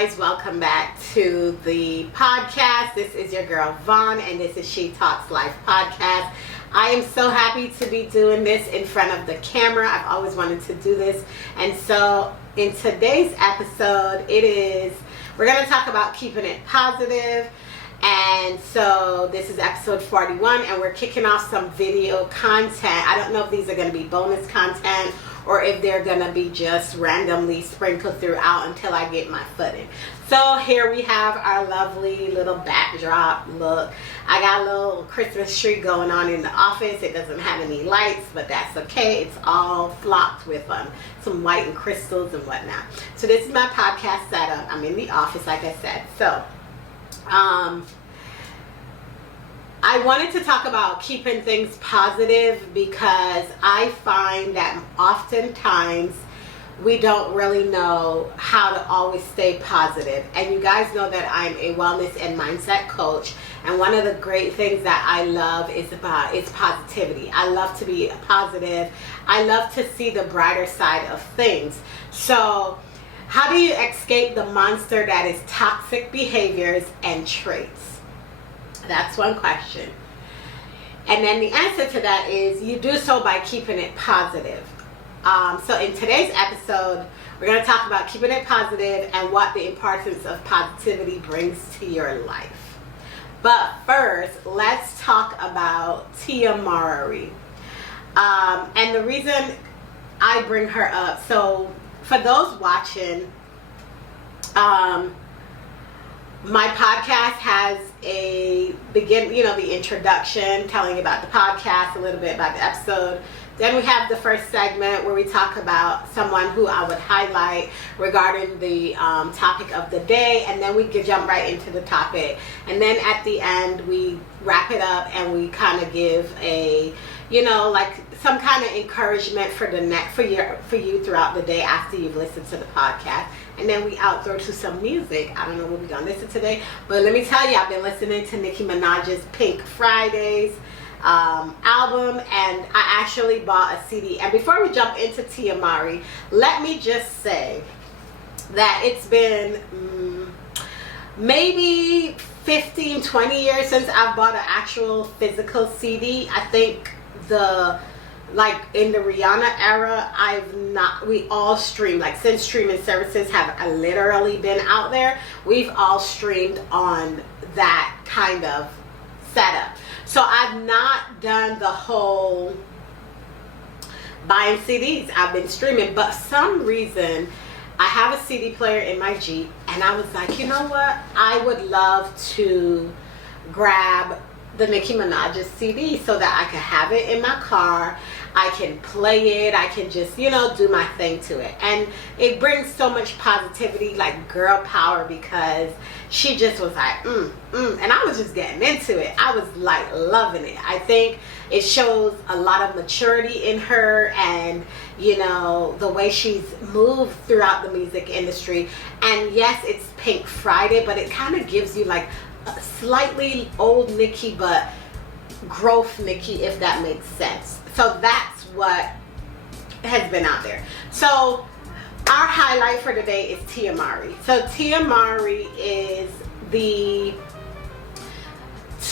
guys, welcome back to the podcast. This is your girl Vaughn, and this is Shetalkslife podcast. I am so happy to be doing this in front of the camera. I've always wanted to do this, and so in today's episode, we're going to talk about keeping it positive. And so this is episode 41, and we're kicking off some video content. I don't know if these are going to be bonus content or if they're going to be just randomly sprinkled throughout until I get my footing. So here we have our lovely little backdrop look. I got a little Christmas tree going on in the office. It doesn't have any lights, but that's okay. It's all flocked with some white and crystals and whatnot. So this is my podcast setup. I'm in the office, like I said. So I wanted to talk about keeping things positive because I find that oftentimes we don't really know how to always stay positive. And you guys know that I'm a wellness and mindset coach, and one of the great things that I love is positivity. I love to be positive. I love to see the brighter side of things. So how do you escape the monster that is toxic behaviors and traits? That's one question. And then the answer to that is you do so by keeping it positive. So in today's episode, we're going to talk about keeping it positive and what the importance of positivity brings to your life. But first, let's talk about Tia Mowry. And the reason I bring her up, so for those watching, my podcast has the introduction, telling you about the podcast, a little bit about the episode. Then we have the first segment where we talk about someone who I would highlight regarding the topic of the day, and then we can jump right into the topic. And then at the end, we wrap it up and we kind of give a, some kind of encouragement for you throughout the day after you've listened to the podcast. And then we outro to some music. I don't know what we're going to listen today, but let me tell you, I've been listening to Nicki Minaj's Pink Fridays album, and I actually bought a CD. And before we jump into Tia Mowry, let me just say that it's been maybe 15, 20 years since I've bought an actual physical CD. I think in the Rihanna era, we all stream, since streaming services have literally been out there, we've all streamed on that kind of setup. So I've not done the whole buying CDs. I've been streaming, but for some reason I have a CD player in my Jeep, and I was like, you know what? I would love to grab the Nicki Minaj's CD so that I can have it in my car. I can play it. I can just, do my thing to it. And it brings so much positivity, like girl power, because she just was like, and I was just getting into it. I was loving it. I think it shows a lot of maturity in her, and the way she's moved throughout the music industry. And yes, it's Pink Friday, but it kind of gives you a slightly old Nicki, but growth Nicki, if that makes sense. So that's what has been out there. So our highlight for today is Tia Mowry. So Tia Mowry is the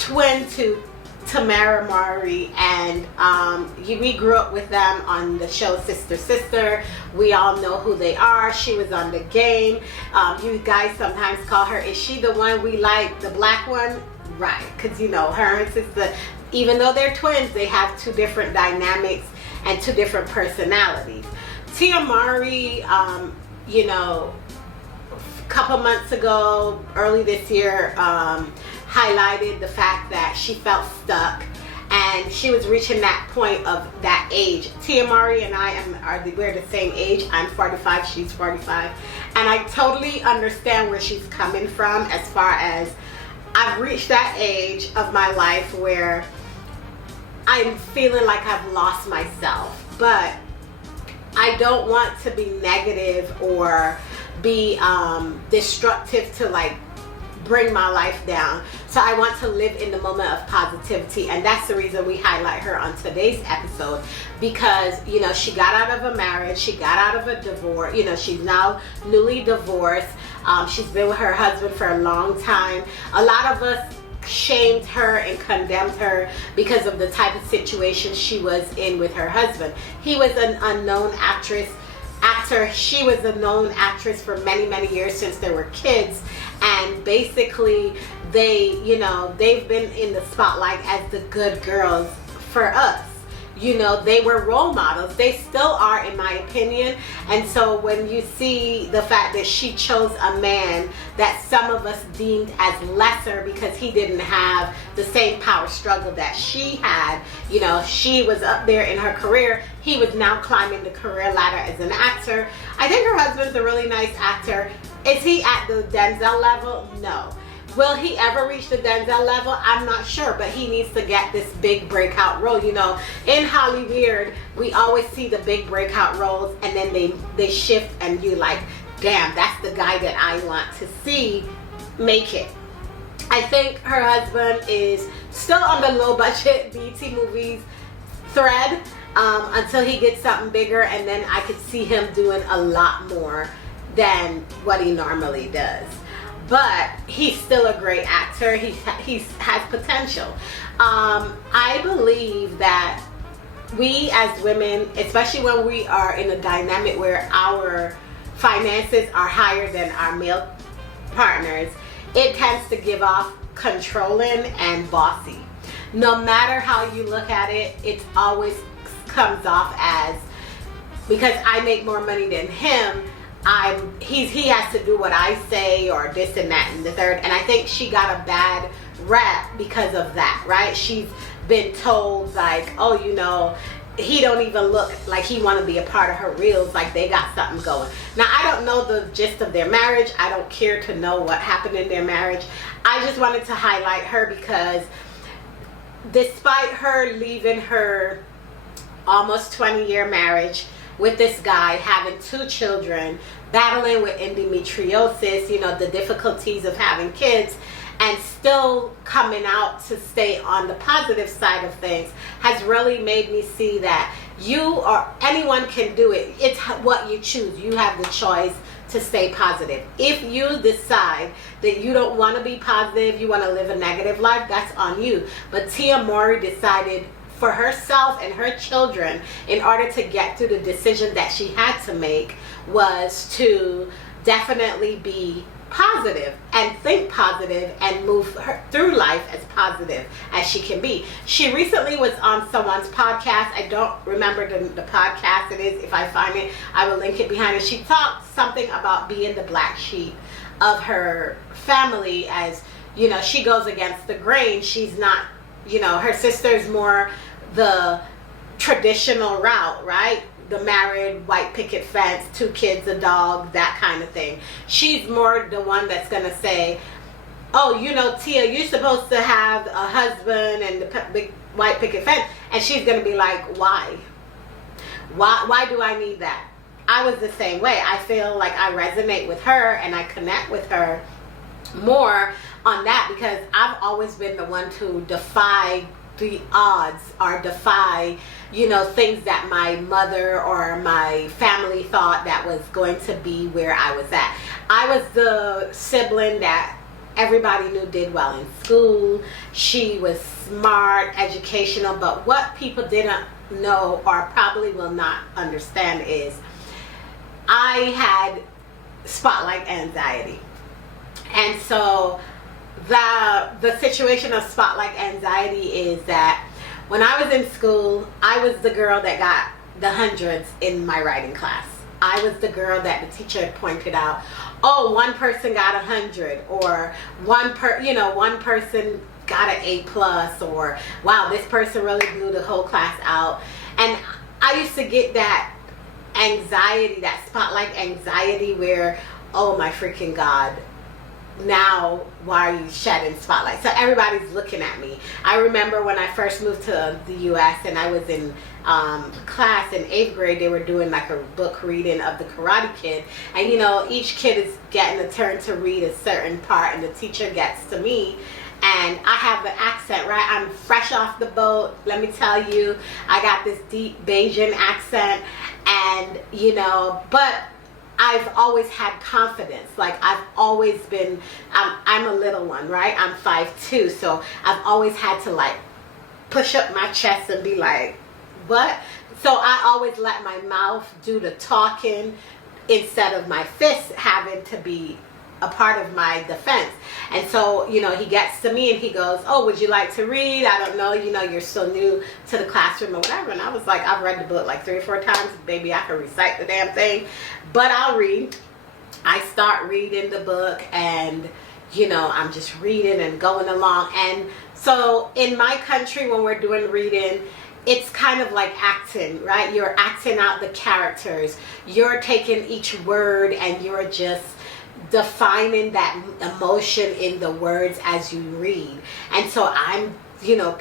twin to Tamara Mowry, and we grew up with them on the show Sister Sister. We all know who they are. She was on The Game. You guys sometimes call her, is she the one we like, the black one? Right, because her and her sister, even though they're twins, they have two different dynamics and two different personalities. Tia Mowry, a couple months ago, early this year, highlighted the fact that she felt stuck, and she was reaching that point of that age. Tia Mowry and we're the same age. I'm 45, she's 45, and I totally understand where she's coming from, as far as I've reached that age of my life where I'm feeling like I've lost myself, but I don't want to be negative or be destructive to bring my life down. So I want to live in the moment of positivity, and that's the reason we highlight her on today's episode, because she got out of a marriage, she got out of a divorce, she's now newly divorced. She's been with her husband for a long time. A lot of us shamed her and condemned her because of the type of situation she was in with her husband. He was an unknown actor. She was a known actress for many years, since they were kids, and basically they've been in the spotlight as the good girls for us. They were role models. They still are, in my opinion. And so when you see the fact that she chose a man that some of us deemed as lesser because he didn't have the same power struggle that she had, she was up there in her career. He was now climbing the career ladder as an actor. I think her husband's a really nice actor. Is he at the Denzel level? No. Will he ever reach the Denzel level? I'm not sure, but he needs to get this big breakout role. In Hollywood, we always see the big breakout roles, and then they shift, and you like, damn, that's the guy that I want to see make it. I think her husband is still on the low budget BT movies thread until he gets something bigger, and then I could see him doing a lot more than what he normally does. But he's still a great actor. He has potential. I believe that we as women, especially when we are in a dynamic where our finances are higher than our male partners, it tends to give off controlling and bossy. No matter how you look at it, it always comes off as, because I make more money than him, he has to do what I say, or this and that and the third. And I think she got a bad rap because of that, right? She's been told like, oh, he don't even look like he want to be a part of her reels, like they got something going. Now, I don't know the gist of their marriage. I don't care to know what happened in their marriage. I just wanted to highlight her because despite her leaving her almost 20-year marriage with this guy, having 2 children, battling with endometriosis, the difficulties of having kids, and still coming out to stay on the positive side of things, has really made me see that you or anyone can do it. It's what you choose. You have the choice to stay positive. If you decide that you don't want to be positive, you want to live a negative life, that's on you. But Tia Mowry decided for herself and her children, in order to get through the decision that she had to make, was to definitely be positive and think positive and move through life as positive as she can be. She recently was on someone's podcast. I don't remember the podcast it is. If I find it, I will link it behind it. She talked something about being the black sheep of her family, as she goes against the grain. She's not, her sister's more the traditional route, right? The married, white picket fence, 2 kids, a dog, that kind of thing. She's more the one that's gonna say, oh, Tia, you're supposed to have a husband and the big white picket fence. And she's gonna be like, why do I need that? I was the same way. I feel like I resonate with her and I connect with her more on that, because I've always been the one to defy the odds, or defy things that my mother or my family thought that was going to be where I was at. I was the sibling that everybody knew did well in school. She was smart, educational, but what people didn't know, or probably will not understand, is I had spotlight anxiety. And so the situation of spotlight anxiety is that when I was in school, I was the girl that got the hundreds in my writing class. I was the girl that the teacher had pointed out, oh, one person got 100, or one person got an A+, or wow, this person really blew the whole class out. And I used to get that anxiety, that spotlight anxiety, where, oh my freaking God, now why are you shedding spotlight? So everybody's looking at me. I remember when I first moved to the US and I was in class in 8th grade, they were doing like a book reading of the Karate Kid, and each kid is getting a turn to read a certain part, and the teacher gets to me, and I have an accent, right? I'm fresh off the boat, let me tell you. I got this deep Bayesian accent, and but I've always had confidence. Like I've always been, I'm a little one, right? I'm 5'2", so I've always had to like push up my chest and be like, what? So I always let my mouth do the talking instead of my fists having to be a part of my defense. And so, you know, he gets to me and he goes, oh, would you like to read? I don't know, you know, you're so new to the classroom or whatever. And I was like, I've read the book like 3 or 4 times. Baby, I can recite the damn thing, but I'll read. I start reading the book and, you know, I'm just reading and going along. And so in my country, when we're doing reading, it's kind of like acting, right? You're acting out the characters. You're taking each word and you're just defining that emotion in the words as you read. And so I'm, you know,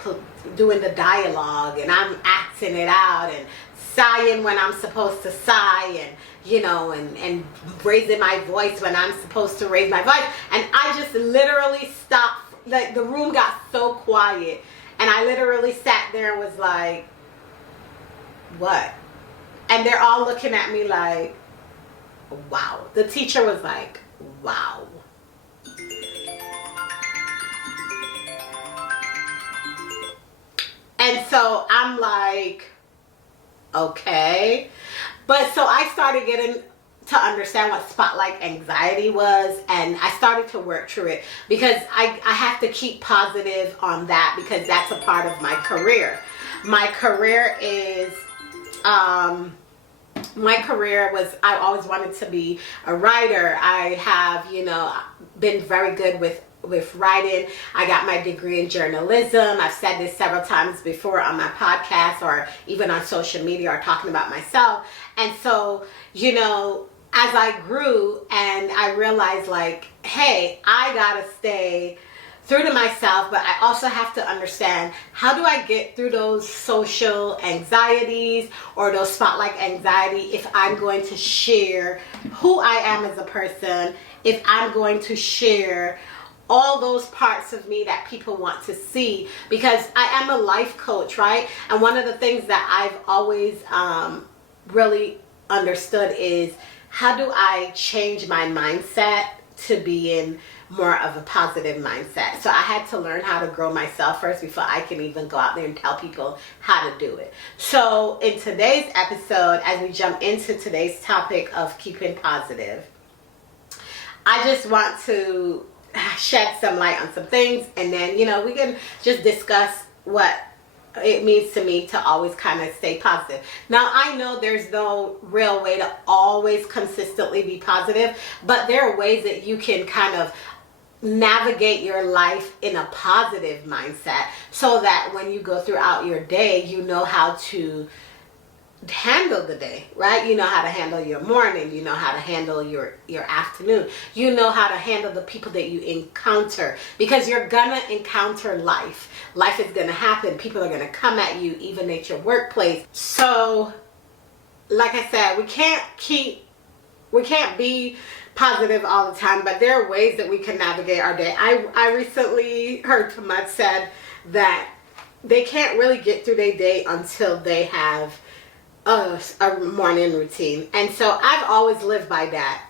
doing the dialogue and I'm acting it out and sighing when I'm supposed to sigh, and you know, and raising my voice when I'm supposed to raise my voice. And I just literally stopped. Like the room got so quiet and I literally sat there and was like, what? And they're all looking at me like, wow. The teacher was like, wow. And so I'm like, okay. But so I started getting to understand what spotlight anxiety was, and I started to work through it because I have to keep positive on that because that's a part of my career. My career is, I always wanted to be a writer. I have, you know, been very good with writing. I got my degree in journalism. I've said this several times before on my podcast or even on social media or talking about myself. And so, you know, as I grew and I realized like, hey, I gotta stay true to myself, but I also have to understand, how do I get through those social anxieties or those spotlight anxiety if I'm going to share who I am as a person, if I'm going to share all those parts of me that people want to see, because I am a life coach, right? And one of the things that I've always really understood is, how do I change my mindset to be in more of a positive mindset? So I had to learn how to grow myself first before I can even go out there and tell people how to do it. So in today's episode, as we jump into today's topic of keeping positive, I just want to shed some light on some things, and then, you know, we can just discuss what it means to me to always kind of stay positive. Now, I know there's no real way to always consistently be positive, but there are ways that you can kind of navigate your life in a positive mindset so that when you go throughout your day, you know how to handle the day, right? You know how to handle your morning, you know how to handle your afternoon, you know how to handle the people that you encounter, because you're gonna encounter life. Life is gonna happen. People are gonna come at you, even at your workplace. So like I said, we can't be positive all the time, but there are ways that we can navigate our day. I recently heard someone said that they can't really get through their day until they have a morning routine. And so I've always lived by that.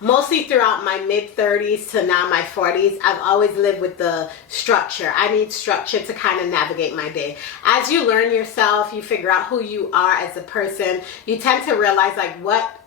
Mostly throughout my mid-30s to now my 40s, I've always lived with the structure. I need structure to kind of navigate my day. As you learn yourself, you figure out who you are as a person, you tend to realize like what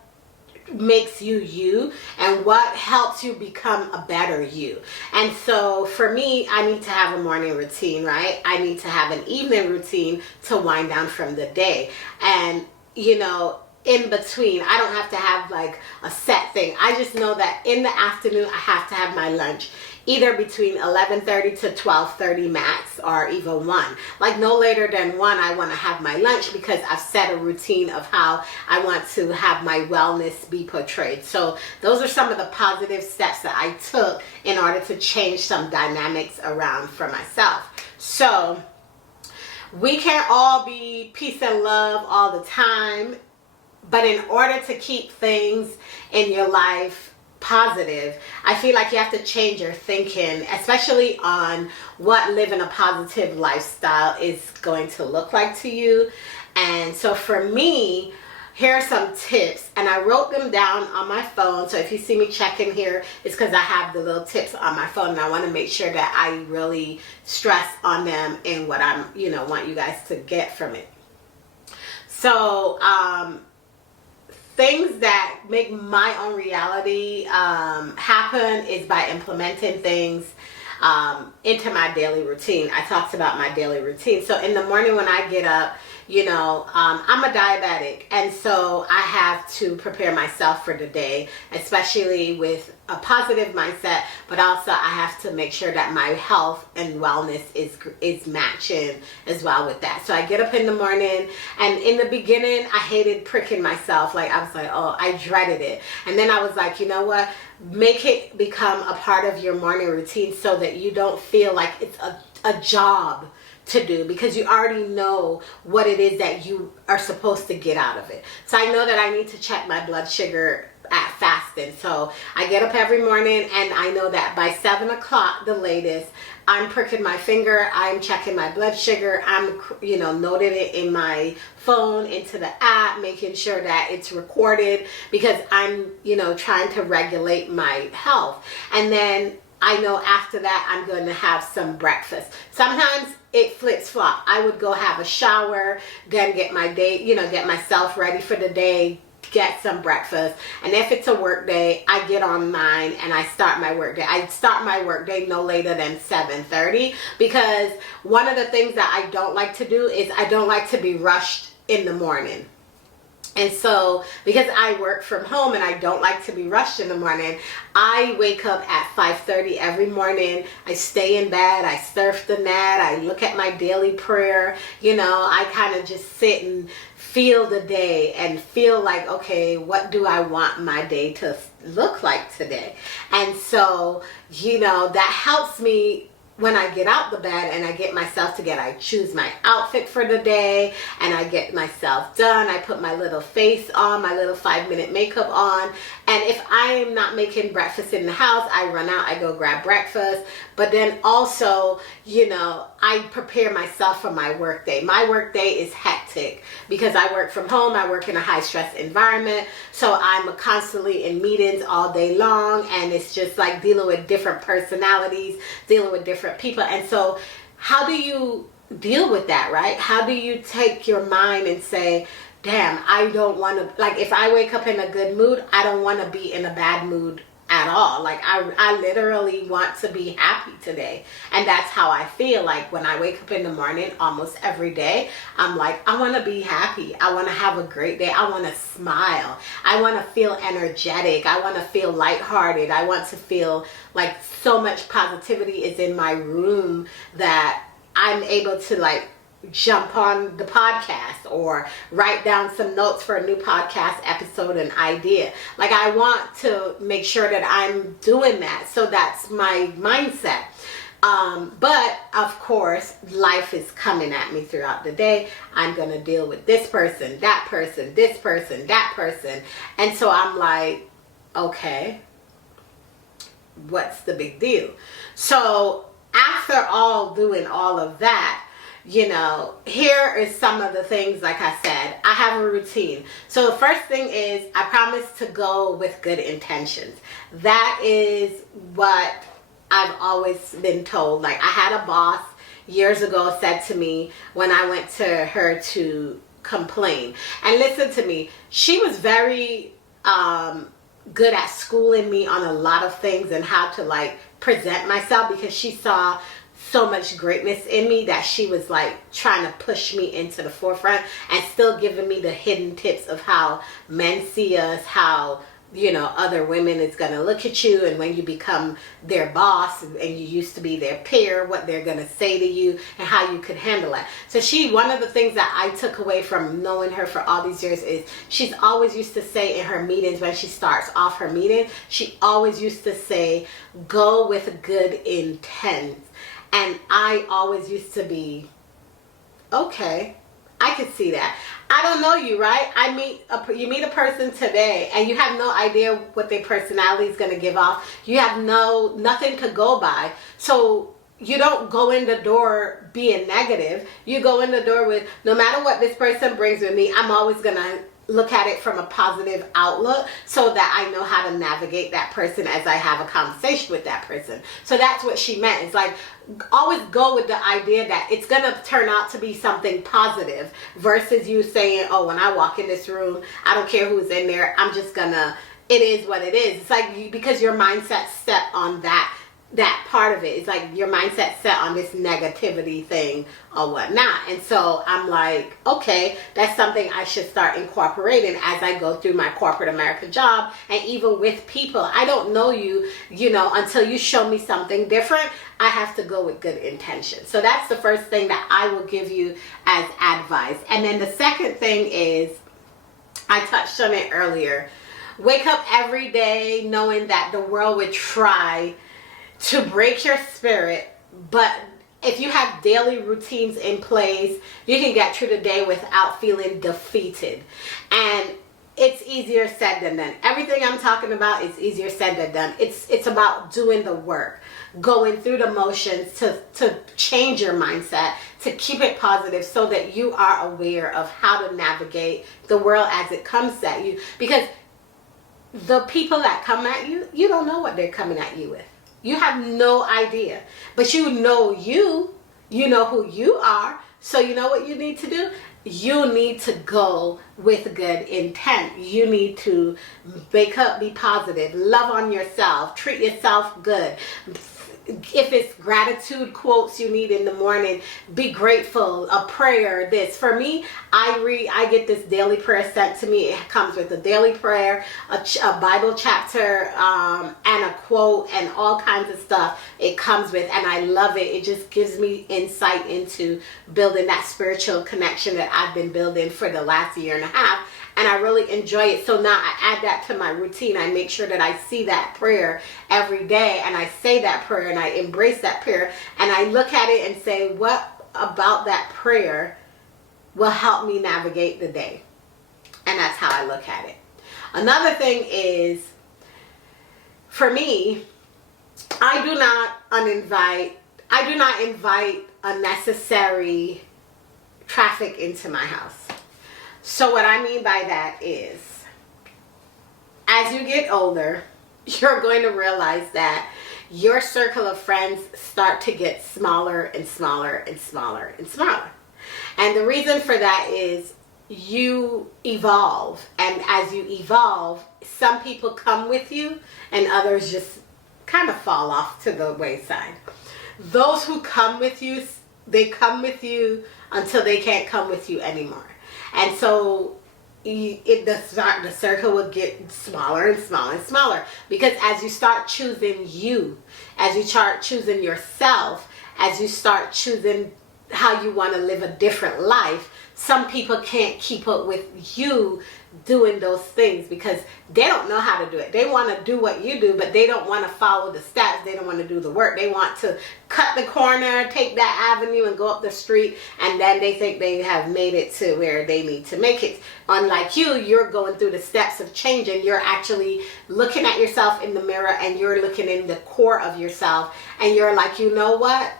makes you you and what helps you become a better you. And so for me, I need to have a morning routine, right? I need to have an evening routine to wind down from the day. And you know, in between, I don't have to have like a set thing. I just know that in the afternoon I have to have my lunch, either between 11:30 to 12:30 max, or even 1. Like no later than 1, I want to have my lunch because I've set a routine of how I want to have my wellness be portrayed. So those are some of the positive steps that I took in order to change some dynamics around for myself. So we can't all be peace and love all the time, but in order to keep things in your life positive, I feel like you have to change your thinking, especially on what living a positive lifestyle is going to look like to you. And so for me, here are some tips, and I wrote them down on my phone. So if you see me checking here, it's because I have the little tips on my phone, and I want to make sure that I really stress on them and what I'm, want you guys to get from it. So things that make my own reality happen is by implementing things into my daily routine. I talked about my daily routine. So in the morning when I get up, I'm a diabetic, and so I have to prepare myself for the day, especially with a positive mindset, but also I have to make sure that my health and wellness is matching as well with that. So I get up in the morning, and in the beginning I hated pricking myself. Like, I was like, oh, I dreaded it. And then I was like, you know what? Make it become a part of your morning routine so that you don't feel like it's a job to do, because you already know what it is that you are supposed to get out of it. So I know that I need to check my blood sugar at fasting. So I get up every morning, and I know that by 7 o'clock, the latest, I'm pricking my finger, I'm checking my blood sugar, I'm, noting it in my phone, into the app, making sure that it's recorded, because I'm, trying to regulate my health. And then I know after that I'm going to have some breakfast. Sometimes it flips flop. I would go have a shower, then get my day, get myself ready for the day, get some breakfast. And if it's a work day, I get on mine and I start my work day. I start my work day no later than 7:30, because one of the things that I don't like to do is I don't like to be rushed in the morning. And so, because I work from home and I don't like to be rushed in the morning, I wake up at 5:30 every morning. I stay in bed, I surf the net, I look at my daily prayer. I kind of just sit and feel the day and feel like, okay, what do I want my day to look like today? And so, that helps me. When I get out the bed and I get myself together, I choose my outfit for the day and I get myself done. I put my little face on, my little 5-minute makeup on. And if I am not making breakfast in the house, I run out, I go grab breakfast. But then also, I prepare myself for my work day. My work day is hectic because I work from home. I work in a high stress environment. So I'm constantly in meetings all day long, and it's just like dealing with different personalities, dealing with different people. And so how do you deal with that, right? How do you take your mind and say, damn, I don't want to, like, if I wake up in a good mood, I don't want to be in a bad mood at all. Like, I literally want to be happy today. And that's how I feel. Like, when I wake up in the morning almost every day, I'm like, I want to be happy. I want to have a great day. I want to smile. I want to feel energetic. I want to feel lighthearted. I want to feel like so much positivity is in my room that I'm able to, like, jump on the podcast or write down some notes for a new podcast episode, an idea. Like, I want to make sure that I'm doing that. So that's my mindset. But of course, life is coming at me throughout the day. I'm going to deal with this person, that person, this person, that person. And so I'm like, okay, what's the big deal? So after doing all of that, here is some of the things. Like I said, I have a routine. So the first thing is I promise to go with good intentions. That is what I've always been told. Like, I had a boss years ago said to me when I went to her to complain. And listen to me, she was very good at schooling me on a lot of things and how to, like, present myself, because she saw so much greatness in me that she was like trying to push me into the forefront and still giving me the hidden tips of how men see us, how other women is going to look at you, and when you become their boss and you used to be their peer, what they're going to say to you and how you could handle it. So one of the things that I took away from knowing her for all these years is she's always used to say in her meetings, when she starts off her meeting, she always used to say, go with good intent. And I always used to be, okay, I could see that. I don't know you, right? You meet a person today and you have no idea what their personality is going to give off. You have nothing to go by. So you don't go in the door being negative. You go in the door with, no matter what this person brings with me, I'm always going to look at it from a positive outlook so that I know how to navigate that person as I have a conversation with that person. So that's what she meant. It's like, always go with the idea that it's going to turn out to be something positive versus you saying, oh, when I walk in this room, I don't care who's in there. I'm just going to, it is what it is. It's like because your mindset's set on that part of it. It's like your mindset set on this negativity thing or whatnot. And so I'm like, okay, that's something I should start incorporating as I go through my corporate America job. And even with people, I don't know you, until you show me something different. I have to go with good intention. So that's the first thing that I will give you as advice. And then the second thing is, I touched on it earlier. Wake up every day knowing that the world would try to break your spirit, but if you have daily routines in place, you can get through the day without feeling defeated. And it's easier said than done. Everything I'm talking about is easier said than done. It's about doing the work, going through the motions to change your mindset, to keep it positive so that you are aware of how to navigate the world as it comes at you. Because the people that come at you, you don't know what they're coming at you with. You have no idea, but you know who you are. So you know what you need to do? You need to go with good intent. You need to wake up, be positive, love on yourself, treat yourself good. If it's gratitude quotes you need in the morning, be grateful, a prayer, this. For me, I get this daily prayer sent to me. It comes with a daily prayer, a Bible chapter, and a quote, and all kinds of stuff it comes with, and I love it. It just gives me insight into building that spiritual connection that I've been building for the last year and a half. And I really enjoy it. So now I add that to my routine. I make sure that I see that prayer every day, and I say that prayer, and I embrace that prayer, and I look at it and say, what about that prayer will help me navigate the day? And that's how I look at it. Another thing is, for me, I do not invite unnecessary traffic into my house. So what I mean by that is, as you get older, you're going to realize that your circle of friends start to get smaller and smaller and smaller and smaller. And the reason for that is you evolve. And as you evolve, some people come with you and others just kind of fall off to the wayside. Those who come with you, they come with you until they can't come with you anymore. And so the circle will get smaller and smaller and smaller, because as you start choosing you, as you start choosing yourself, as you start choosing how you want to live a different life, some people can't keep up with you doing those things because they don't know how to do it. They want to do what you do, but they don't want to follow the steps. They don't want to do the work. They want to cut the corner, take that avenue and go up the street, and then they think they have made it to where they need to make it. Unlike you, you're going through the steps of changing. You're actually looking at yourself in the mirror, and you're looking in the core of yourself, and you're like, you know what?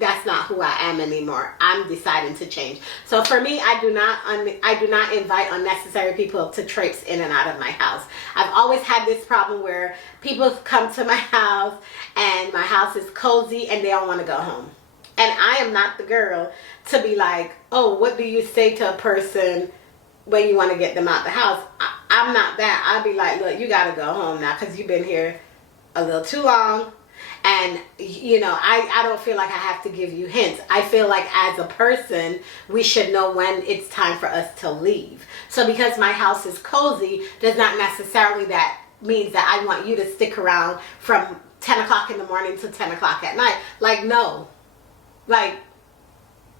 That's not who I am anymore. I'm deciding to change. So for me, I do not invite unnecessary people to traipse in and out of my house. I've always had this problem where people come to my house and my house is cozy and they don't want to go home. And I am not the girl to be like, oh, what do you say to a person when you want to get them out the house? I'm not that. I'll be like, look, you got to go home now because you've been here a little too long. And, I don't feel like I have to give you hints. I feel like as a person, we should know when it's time for us to leave. So because my house is cozy, does not necessarily that means that I want you to stick around from 10 o'clock in the morning to 10 o'clock at night. Like, no. Like,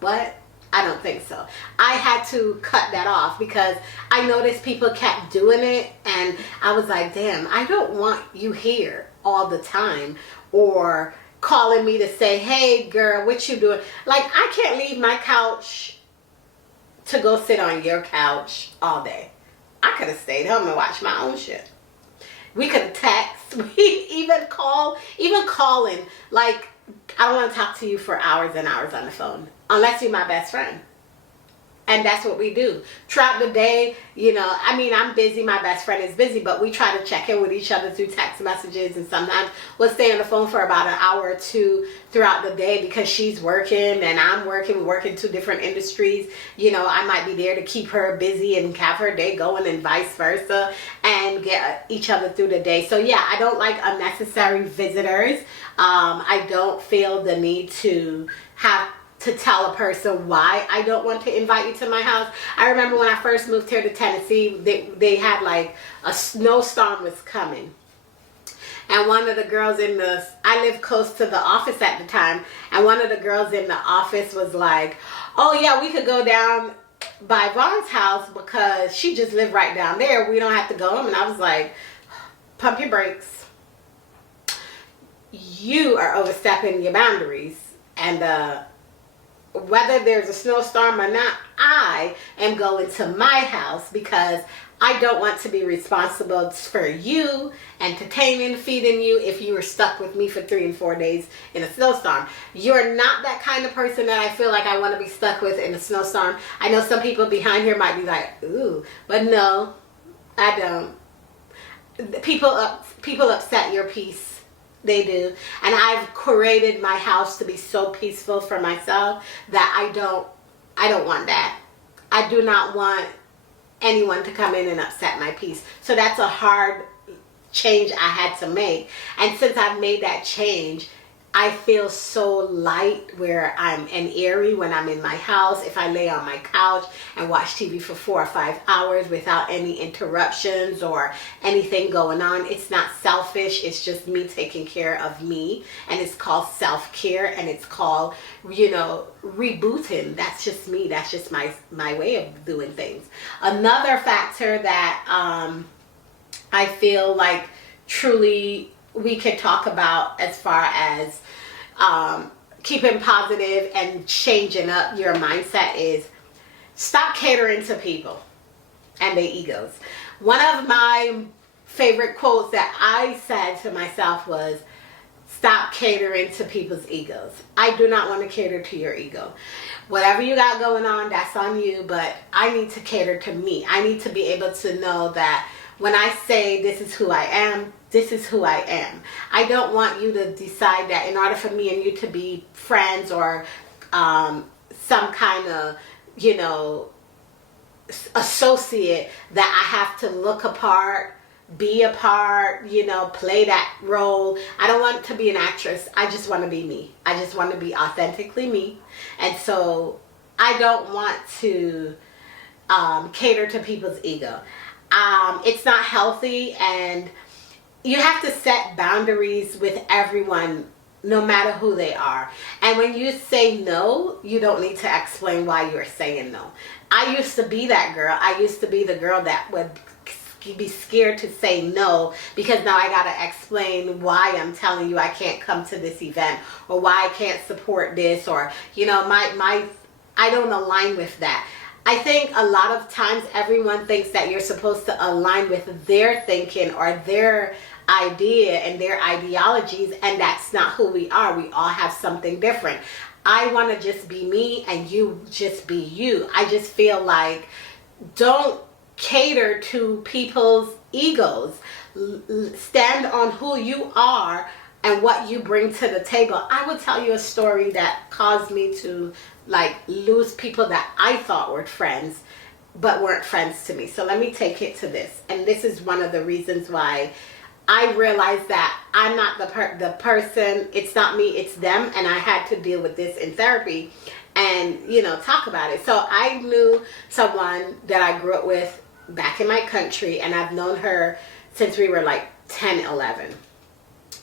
what? I don't think so. I had to cut that off because I noticed people kept doing it, and I was like, damn, I don't want you here all the time, or calling me to say, hey girl, what you doing? Like, I can't leave my couch to go sit on your couch all day. I could have stayed home and watched my own shit. We could have texted, we even calling. Like, I don't want to talk to you for hours and hours on the phone unless you're my best friend. And that's what we do throughout the day. You know, I mean, I'm busy, my best friend is busy, but we try to check in with each other through text messages, and sometimes we'll stay on the phone for about an hour or two throughout the day because she's working and I'm working. We work in two different industries. You know, I might be there to keep her busy and have her day going, and vice versa, and get each other through the day. So yeah, I don't like unnecessary visitors. I don't feel the need to have to tell a person why I don't want to invite you to my house. I remember when I first moved here to Tennessee, they had like a snowstorm was coming. And one of the girls I lived close to the office at the time, and one of the girls in the office was like, oh yeah, we could go down by Vaughn's house because she just lived right down there. We don't have to go home. And I was like, pump your brakes. You are overstepping your boundaries. And whether there's a snowstorm or not, I am going to my house because I don't want to be responsible for you, entertaining, feeding you if you were stuck with me for 3 and 4 days in a snowstorm. You're not that kind of person that I feel like I want to be stuck with in a snowstorm. I know some people behind here might be like, ooh, but no, I don't. People upset your peace. They do. And I've curated my house to be so peaceful for myself that I don't want that. I do not want anyone to come in and upset my peace. So that's a hard change I had to make. And since I've made that change, I feel so light where I'm and airy when I'm in my house. If I lay on my couch and watch TV for 4 or 5 hours without any interruptions or anything going on, it's not selfish. It's just me taking care of me. And it's called self-care, and it's called, you know, rebooting. That's just me. That's just my way of doing things. Another factor that I feel like truly we could talk about as far as keeping positive and changing up your mindset is stop catering to people and their egos. One of my favorite quotes that I said to myself was, stop catering to people's egos. I do not want to cater to your ego. Whatever you got going on, that's on you, but I need to cater to me. I need to be able to know that when I say this is who I am, this is who I am. I don't want you to decide that in order for me and you to be friends or some kind of, you know, associate, that I have to look apart, be a part, you know, play that role. I don't want to be an actress. I just want to be me. I just want to be authentically me. And so I don't want to cater to people's ego. It's not healthy, and you have to set boundaries with everyone, no matter who they are. And when you say no, you don't need to explain why you're saying no. I used to be that girl. I used to be the girl that would be scared to say no because now I gotta explain why I'm telling you I can't come to this event, or why I can't support this, or, you know, I don't align with that. I think a lot of times everyone thinks that you're supposed to align with their thinking or their idea and their ideologies, and that's not who we are. We all have something different. I want to just be me and you just be you. I just feel like don't cater to people's egos. Stand on who you are and what you bring to the table. I will tell you a story that caused me to like lose people that I thought were friends but weren't friends to me. So let me take it to this. And this is one of the reasons why I realized that I'm not the person. It's not me, it's them. And I had to deal with this in therapy and, you know, talk about it. So I knew someone that I grew up with back in my country, and I've known her since we were like 10, 11.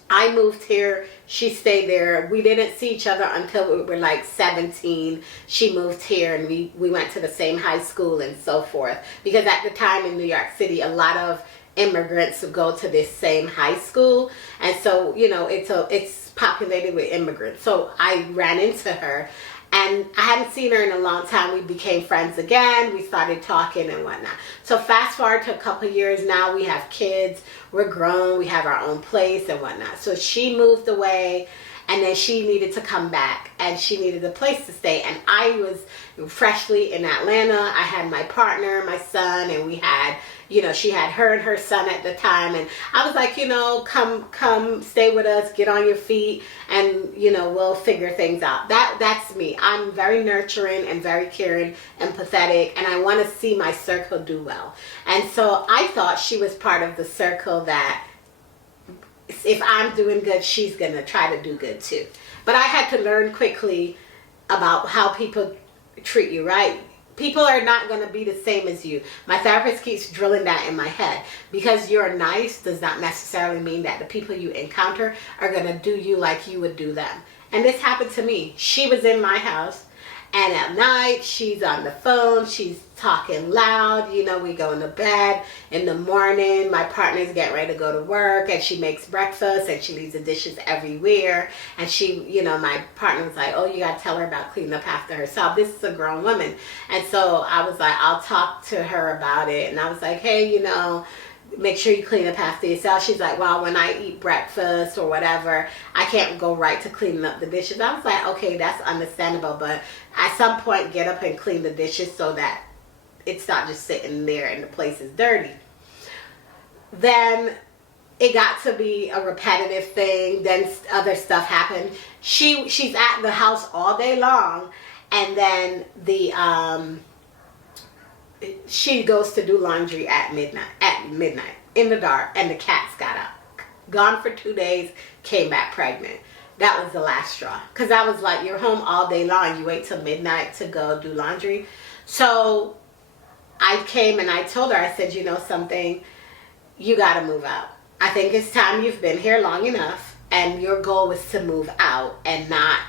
I moved here, she stayed there. We didn't see each other until we were like 17. She moved here and we went to the same high school and so forth. Because at the time in New York City, a lot of immigrants would go to this same high school. And so, you know, it's populated with immigrants. So I ran into her and I hadn't seen her in a long time. We became friends again. We started talking and whatnot. So fast forward to a couple of years now, we have kids. We're grown. We have our own place and whatnot. So she moved away And then she needed to come back, and she needed a place to stay. And I was freshly in Atlanta. I had my partner, my son, and we had, she had her and her son at the time. And I was like, come stay with us, get on your feet, and, we'll figure things out. That's me. I'm very nurturing and very caring, empathetic, and I want to see my circle do well. And so I thought she was part of the circle that if I'm doing good, she's going to try to do good too. But I had to learn quickly about how people treat you, right? People are not going to be the same as you. My therapist keeps drilling that in my head. Because you're nice does not necessarily mean that the people you encounter are going to do you like you would do them. And this happened to me. She was in my house, and at night she's on the phone, she's talking loud, we go into bed. In the morning, my partner's getting ready to go to work, and she makes breakfast, and she leaves the dishes everywhere. And she, my partner was like, oh, you got to tell her about cleaning up after herself. This is a grown woman. And so I was like, I'll talk to her about it. And I was like, hey, make sure you clean up after yourself. She's like, well, when I eat breakfast or whatever, I can't go right to cleaning up the dishes. I was like, okay, that's understandable, but at some point get up and clean the dishes so that it's not just sitting there and the place is dirty. Then it got to be a repetitive thing. Then other stuff happened. She's at the house all day long, and then she goes to do laundry at midnight in the dark, and the cats got up. Gone for 2 days, came back pregnant. That was the last straw. Because I was like, you're home all day long, you wait till midnight to go do laundry. So I came and I told her, I said, something, you got to move out. I think it's time. You've been here long enough, and your goal was to move out and not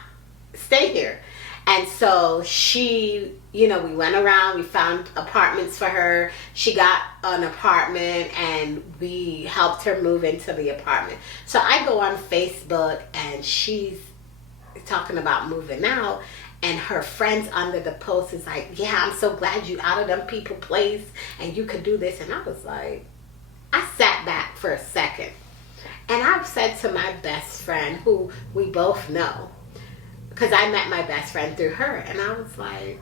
stay here. And so she, we went around, we found apartments for her. She got an apartment, and we helped her move into the apartment. So I go on Facebook, and she's talking about moving out, and her friends under the post is like, yeah, I'm so glad you out of them people place, and you could do this. And I was like, I sat back for a second, and I've said to my best friend, who we both know, because I met my best friend through her, and I was like,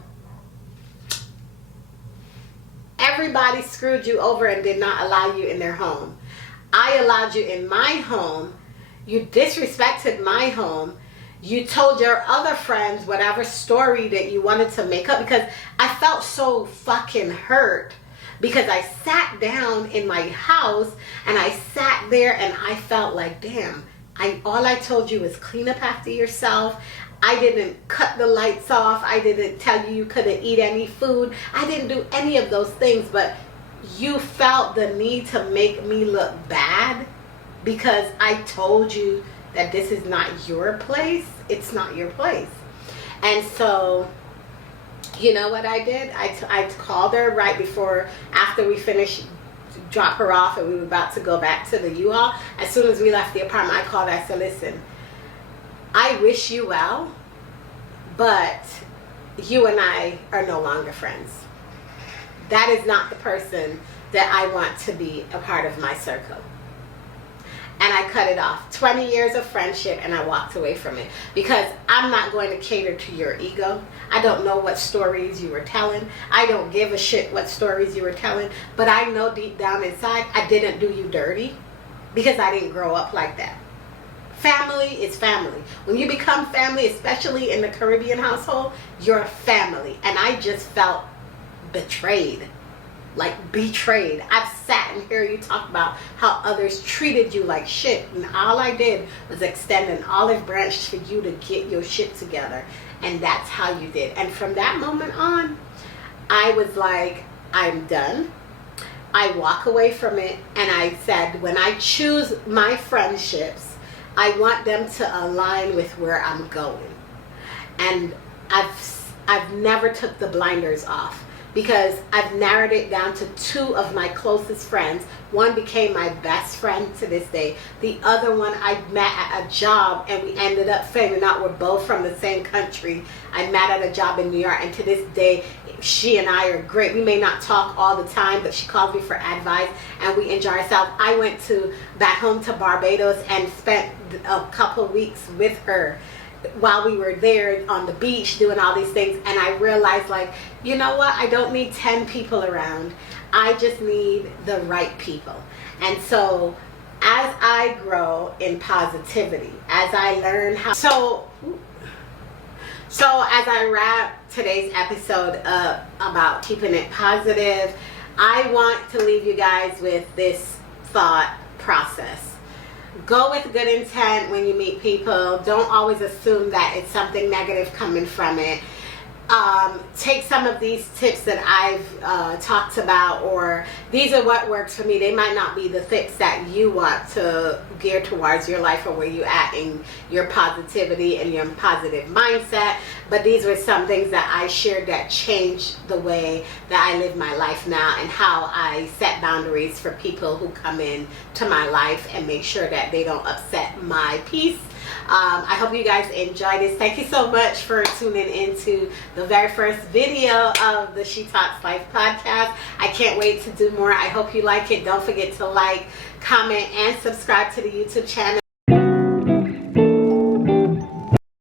everybody screwed you over and did not allow you in their home. I allowed you in my home. You disrespected my home. You told your other friends whatever story that you wanted to make up, because I felt so fucking hurt, because I sat down in my house and I sat there and I felt like, damn, all I told you was clean up after yourself. I didn't cut the lights off. I didn't tell you couldn't eat any food. I didn't do any of those things, but you felt the need to make me look bad because I told you that this is not your place. It's not your place. And so, you know what I did? I called her right after we finished, drop her off, and we were about to go back to the U-Haul. As soon as we left the apartment, I called her. I said, listen, I wish you well, but you and I are no longer friends. That is not the person that I want to be a part of my circle. And I cut it off. 20 years of friendship, and I walked away from it, because I'm not going to cater to your ego. I don't know what stories you were telling. I don't give a shit what stories you were telling, but I know deep down inside I didn't do you dirty, because I didn't grow up like that. Family is family. When you become family, especially in the Caribbean household, you're family. And I just felt betrayed. Like betrayed. I've sat and heard you talk about how others treated you like shit, and all I did was extend an olive branch for you to get your shit together, and that's how you did. And from that moment on, I was like, I'm done. I walk away from it, and I said, when I choose my friendships, I want them to align with where I'm going. And I've never took the blinders off, because I've narrowed it down to 2 of my closest friends. One became my best friend to this day. The other one I met at a job, and we ended up figuring out we're both from the same country. I met at a job in New York, and to this day, she and I are great. We may not talk all the time, but she calls me for advice, and we enjoy ourselves. I went back home to Barbados and spent a couple of weeks with her while we were there on the beach doing all these things, and I realized, like, you know what, I don't need 10 people around. I just need the right people. And so as I grow in positivity, as I learn how, so as I wrap today's episode up about keeping it positive, I want to leave you guys with this thought process. Go with good intent when you meet people. Don't always assume that it's something negative coming from it. Take some of these tips that I've talked about, or these are what works for me. They might not be the tips that you want to gear towards your life or where you at in your positivity and your positive mindset, but these were some things that I shared that changed the way that I live my life now and how I set boundaries for people who come in to my life and make sure that they don't upset my peace. I hope you guys enjoyed this. Thank you so much for tuning into the very first video of the Shetalkslife podcast. I can't wait to do more. I hope you like it. Don't forget to like, comment, and subscribe to the YouTube channel.